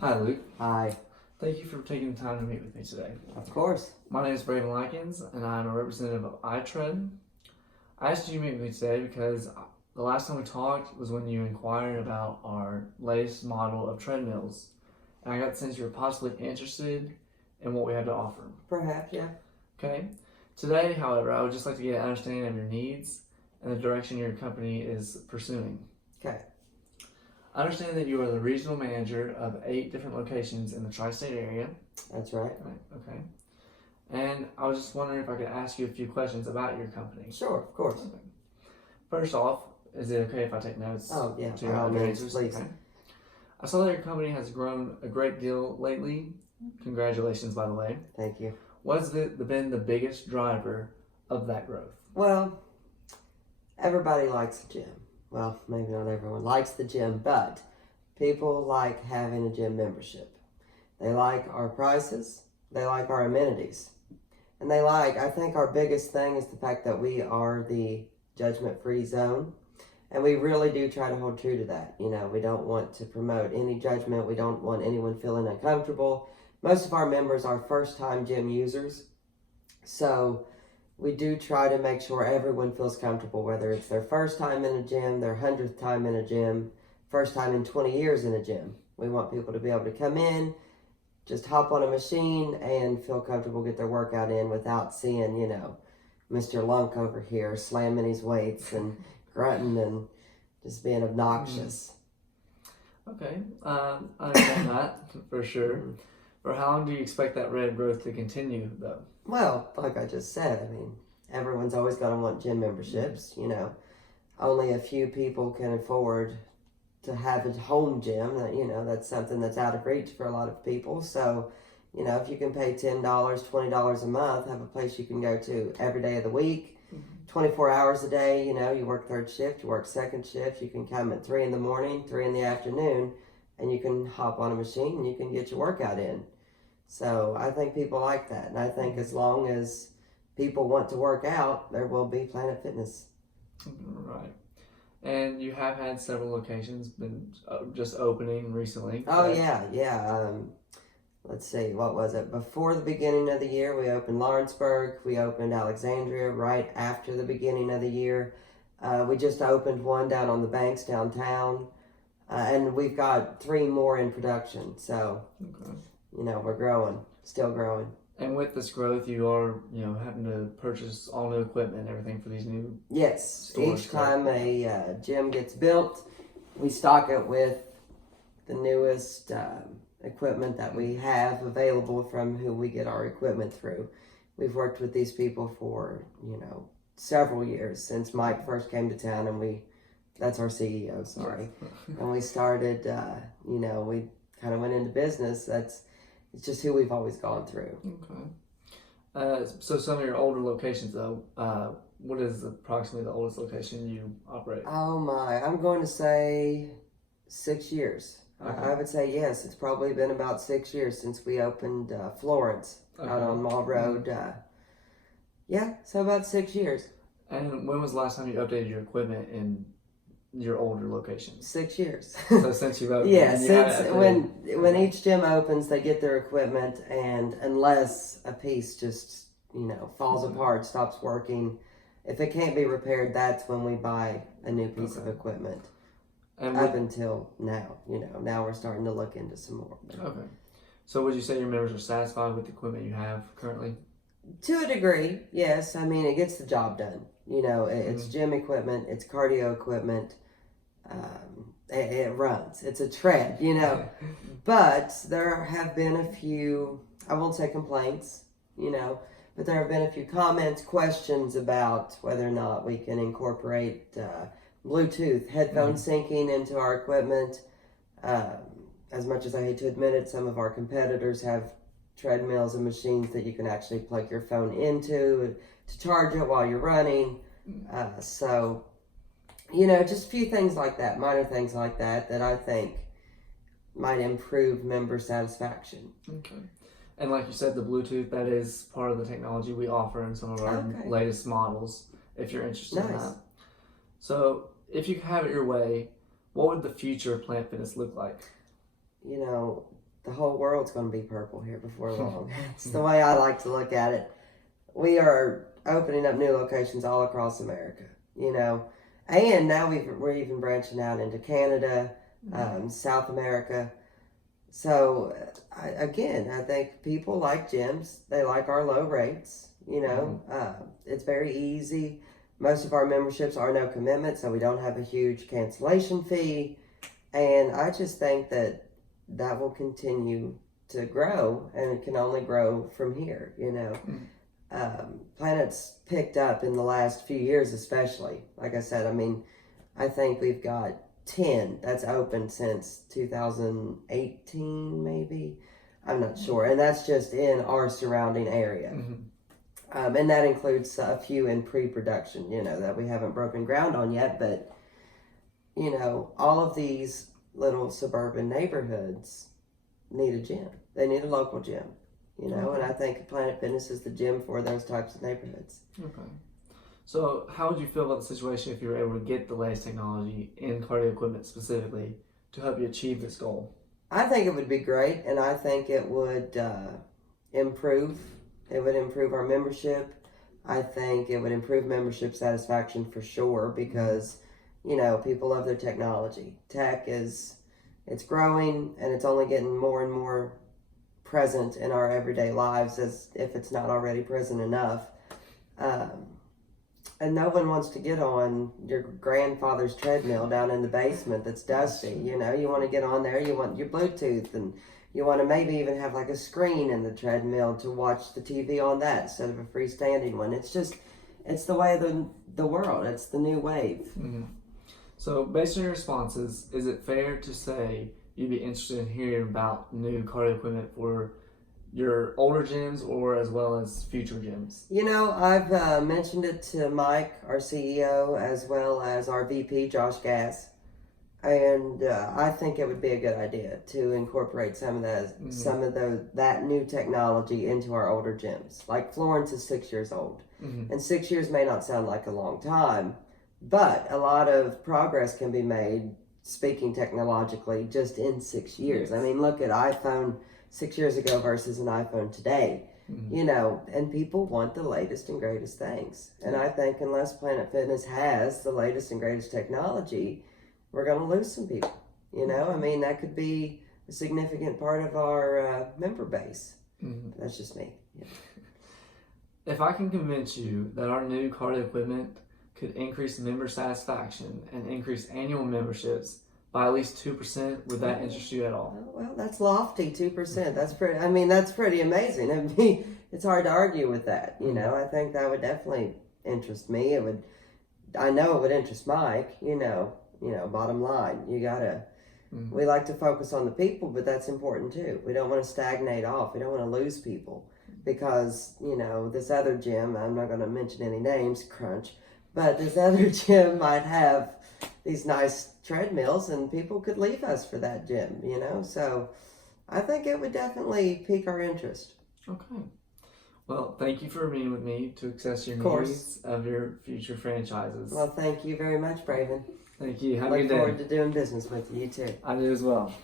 Hi, Luke. Hi. Thank you for taking the time to meet with me today. Of course. My name is Braden Likens, and I'm a representative of iTread. I asked you to meet with me today because the last time we talked was when you inquired about our latest model of treadmills, and I got the sense you were possibly interested in what we have to offer. Perhaps, yeah. Okay. Today, however, I would just like to get an understanding of your needs and the direction your company is pursuing. Okay. I understand that you are the regional manager of 8 different locations in the tri-state area. That's right. Right, okay. And I was just wondering if I could ask you a few questions about your company. Sure, of course. Okay. First off, is it okay if I take notes? Oh, yeah. To your By all means, answers? please. Okay. I saw that your company has grown a great deal lately. Congratulations, by the way. Thank you. What has been the biggest driver of that growth? Well, everybody likes the gym. Well, maybe not everyone likes the gym, but people like having a gym membership. They like our prices. They like our amenities. And I think our biggest thing is the fact that we are the judgment-free zone. And we really do try to hold true to that. You know, we don't want to promote any judgment. We don't want anyone feeling uncomfortable. Most of our members are first-time gym users. So we do try to make sure everyone feels comfortable, whether it's their first time in a gym, their 100th time in a gym, first time in 20 years in a gym. We want people to be able to come in, just hop on a machine and feel comfortable, get their workout in without seeing, you know, Mr. Lunk over here slamming his weights and grunting and just being obnoxious. Okay, I understand that for sure. For how long do you expect that rate of growth to continue, though? Well, like I just said, I mean, everyone's always going to want gym memberships, you know. Only a few people can afford to have a home gym. That, you know, that's something that's out of reach for a lot of people. So, you know, if you can pay $10, $20 a month, have a place you can go to every day of the week, 24 hours a day, you know, you work third shift, you work second shift, you can come at 3 in the morning, 3 in the afternoon, and you can hop on a machine and you can get your workout in. So I think people like that. And I think as long as people want to work out, there will be Planet Fitness. Right. And you have had several locations been just opening recently. Oh, correct? yeah. Let's see, what was it? Before the beginning of the year, we opened Lawrenceburg. We opened Alexandria right after the beginning of the year. We just opened one down on the banks downtown. And we've got 3 more in production. So, Okay. you know, we're growing, still growing. And with this growth, you are, having to purchase all new equipment and everything for these new Yes, stores. each time a gym gets built, we stock it with the newest equipment that we have available from who we get our equipment through. We've worked with these people for, you know, several years since Mike first came to town, and that's our CEO, sorry. And we started, we kind of went into business. It's just who we've always gone through. Okay. So some of your older locations, though, what is approximately the oldest location you operate? Oh my, I'm going to say 6 years. Okay. I would say yes, it's probably been about 6 years since we opened Florence out on Mall Road. So about 6 years. And when was the last time you updated your equipment in your older locations? 6 years. So since you've opened, Yeah, since when each gym opens, they get their equipment, and unless a piece just, falls apart, stops working, if it can't be repaired, that's when we buy a new piece of equipment. And up until now, now we're starting to look into some more. Okay. So would you say your members are satisfied with the equipment you have currently? To a degree, yes. I mean, it gets the job done. It's gym equipment, it's cardio equipment. It runs. It's a tread, But there have been a few, I won't say complaints, but there have been a few comments, questions about whether or not we can incorporate Bluetooth headphone syncing into our equipment. As much as I hate to admit it, some of our competitors have treadmills and machines that you can actually plug your phone into to charge it while you're running. Just a few things like that, minor things like that I think might improve member satisfaction. Okay. And like you said, the Bluetooth, that is part of the technology we offer in some of our latest models, if you're interested in that. So, if you could have it your way, what would the future of Planet Fitness look like? the whole world's going to be purple here before long. It's the way I like to look at it. We are opening up new locations all across America, you know, and now we're even branching out into Canada, South America. So I think people like gyms. They like our low rates. You know, it's very easy. Most of our memberships are no commitment, so we don't have a huge cancellation fee. And I just think that will continue to grow, and it can only grow from here, you know. Planet's picked up in the last few years, especially. Like I said, I mean, I think we've got 10 that's open since 2018, maybe. I'm not sure. And that's just in our surrounding area. And that includes a few in pre-production, you know, that we haven't broken ground on yet. But, you know, all of these little suburban neighborhoods need a gym. They need a local gym, you know, and I think Planet Fitness is the gym for those types of neighborhoods. Okay. So how would you feel about the situation if you were able to get the latest technology in cardio equipment specifically to help you achieve this goal? I think it would be great, and I think it would improve. It would improve our membership. I think it would improve membership satisfaction for sure because, you know, people love their technology. It's growing, and it's only getting more and more present in our everyday lives as if it's not already present enough. And no one wants to get on your grandfather's treadmill down in the basement that's dusty. You know, you want to get on there, you want your Bluetooth, and you want to maybe even have like a screen in the treadmill to watch the TV on that instead of a freestanding one. It's the way of the world. It's the new wave. So based on your responses, is it fair to say you'd be interested in hearing about new cardio equipment for your older gyms or as well as future gyms? You know, I've mentioned it to Mike, our CEO, as well as our VP, Josh Gass, and I think it would be a good idea to incorporate some of that new technology into our older gyms. Like Florence is 6 years old, and 6 years may not sound like a long time, but a lot of progress can be made, speaking technologically, just in 6 years. I mean, look at iPhone 6 years ago versus an iPhone today, you know, and people want the latest and greatest things. And I think unless Planet Fitness has the latest and greatest technology, we're going to lose some people, you know. I mean, that could be a significant part of our member base. That's just me. Yeah. If I can convince you that our new cardio equipment could increase member satisfaction and increase annual memberships by at least 2%, would that interest you at all? Well, that's lofty, 2%. That's pretty amazing. I mean, it's hard to argue with that. You know, I think that would definitely interest me. I know it would interest Mike. You know, bottom line, we like to focus on the people, but that's important too. We don't want to stagnate off. We don't want to lose people because, you know, this other gym, I'm not going to mention any names, Crunch, but this other gym might have these nice treadmills and people could leave us for that gym, you know? So I think it would definitely pique our interest. Okay. Well, thank you for being with me to assess your needs of your future franchises. Well, thank you very much, Braven. Thank you. Have a good day. Look forward to doing business with you too. I do as well.